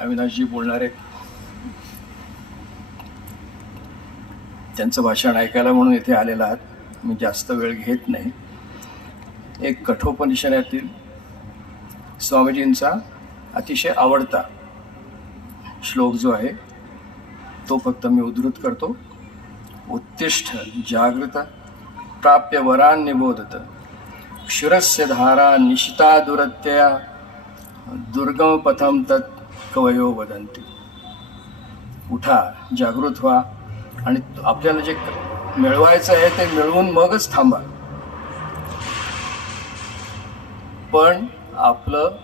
अविनाशजी बोलणार. आहेत त्यांचं भाषण ऐकायला म्हणून इथे आलेला आहात. मी जास्त वेळ घेत नाही. एक कठोपनिषदातील स्वामीजींचा अतिशय आवडता श्लोक जो आहे तो फक्त मी उद्धृत करतो. उत्तिष्ठ जागृत प्राप्य वरान निबोधत. क्षुरस्य धारा निशिता दुरत्यया. दुर्गम पथम तत् कवयो वदंती उठा जागृत व्हा आणि आपल्याला जे मिळवायचं आहे ते मिळवून मगच थांबा. पण आपलं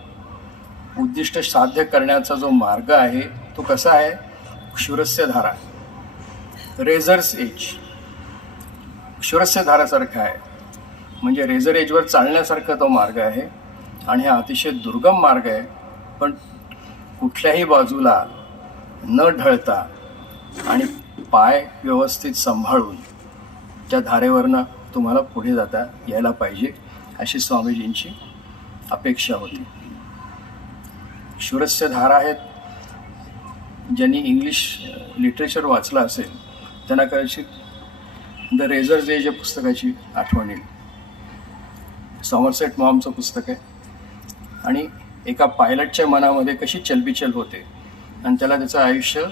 उद्दिष्ट साध्य करण्याचा जो मार्ग आहे तो कसा आहे? क्षुरस्य धारा रेझर्स एज क्षुरस्य धारासारखा आहे. म्हणजे रेझर एजवर चालण्यासारखा तो मार्ग आहे आणि हा अतिशय दुर्गम मार्ग आहे. पण कुठल्याही बाजूला न ढळता आणि पाय व्यवस्थित सांभाळून त्या धारेवरनं तुम्हाला पुढे जाता यायला पाहिजे अशी स्वामीजींची अपेक्षा होती. शूरस्य धारा आहेत. ज्यांनी इंग्लिश लिटरेचर वाचलं असेल त्यांना कदाचित द रेझर जे या पुस्तकाची आठवण येईल. सॉमरसेट मॉमचं पुस्तक आहे. आणि एका पायलटच्या मनामध्ये कशी चलबिचल होते आणि त्याला त्याचं आयुष्य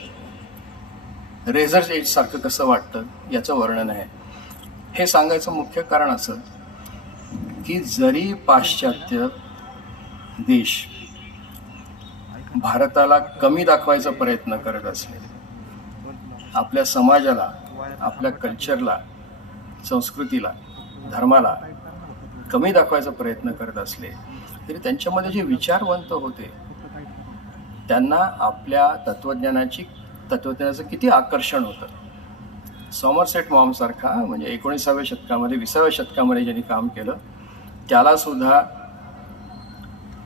रेझर एजसारखं कसं वाटतं याचं वर्णन आहे. हे सांगायचं मुख्य कारण असं की जरी पाश्चात्य देश भारताला कमी दाखवायचा प्रयत्न करत असले आपल्या समाजाला आपल्या कल्चरला संस्कृतीला धर्माला कमी दाखवायचा प्रयत्न करत असले तरी त्यांच्यामध्ये जे विचारवंत होते त्यांना आपल्या तत्त्वज्ञानाची तत्त्वज्ञानाचं किती आकर्षण होतं. सॉमरसेट मॉमसारखा म्हणजे एकोणीसाव्या शतकामध्ये विसाव्या शतकामध्ये ज्यांनी काम केलं त्यालासुद्धा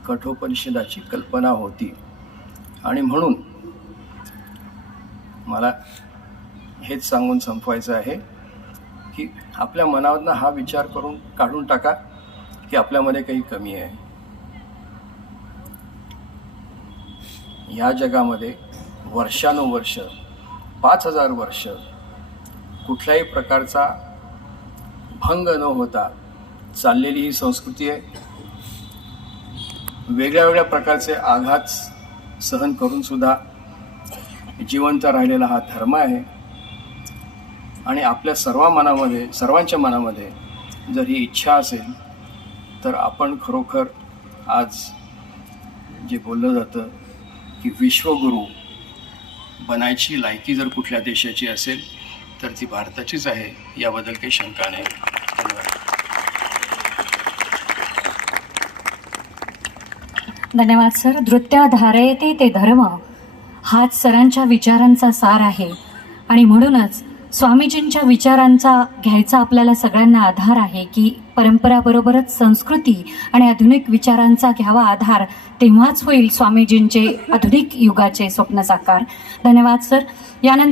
कठोपनिषदाची कल्पना होती. आणि म्हणून मला हेच सांगून संपवायचं आहे की आपल्या मनावरनं हा विचार करून काढून टाका. की आपल्यामध्ये काही कमी आहे. ह्या जगामध्ये वर्षानुवर्ष पाच हजार वर्ष कुठल्याही प्रकारचा भंग न होता चाललेली ही संस्कृती आहे. वेगळ्या वेगळ्या प्रकारचे आघात सहन करून सुद्धा जिवंत राहिलेला हा धर्म आहे. आणि आपल्या सर्व मनामध्ये सर्वांच्या मनामध्ये जर ही इच्छा असेल तर आपण खरोखर आज जे बोललं जातं की विश्वगुरू बनायची लायकी जर कुठल्या देशाची असेल तर ती भारताचीच आहे याबद्दल काही शंका नाही. धन्यवाद. सर. नृत्या धारयते ते धर्म हाच सरांच्या विचारांचा सार आहे. आणि म्हणूनच स्वामीजींच्या विचारांचा घ्यायचा आपल्याला सगळ्यांना आधार आहे की परंपराबरोबरच संस्कृती आणि आधुनिक विचारांचा घ्यावा आधार तेव्हाच होईल स्वामीजींचे आधुनिक युगाचे स्वप्न साकार धन्यवाद सर. यानंतर